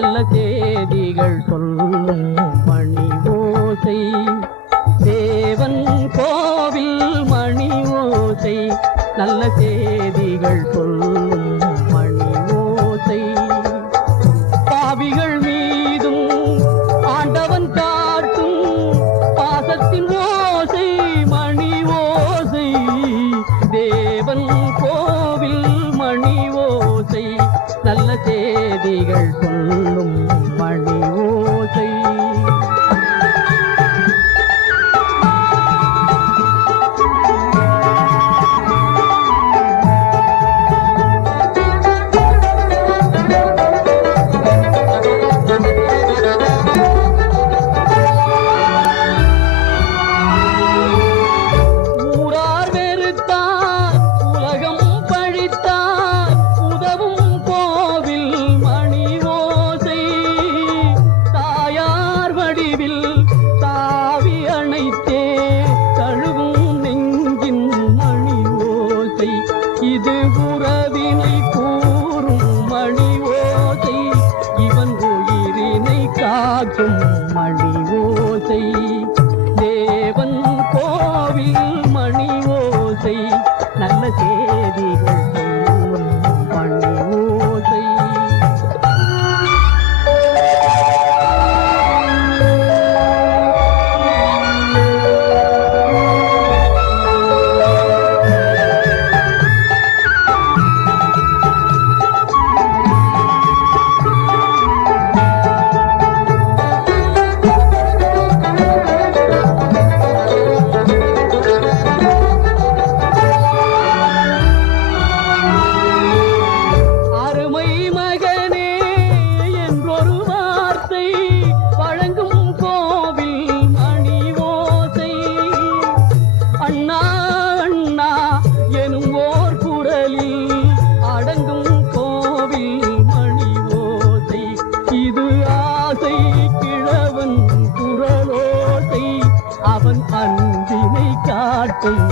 நல்ல செய்திகள் சொல்லும் மணி ஓசை, தேவன் கோவில் மணி ஓசை, நல்ல செய்திகள் சொல்லும் மணி ஓசை. பாவிகள் மீதும் ஆண்டவன் காட்டும் பாசத்தின் ஓசை மணி ஓசை, தேவன் கோவில் மணி ஓசை, நல்ல செய்திகள் சொல்லும் மணி ஓசை. இது உறவினை கூறும் மணி ஓசை, இவன் உயிரினை காக்கும் மணி ஓசை, தேவன் கோவில் மணி ஓசை, நல்ல செய்திகள் சொல்லும் மணி ஓசை. அவன் அன்பினை காட்டும்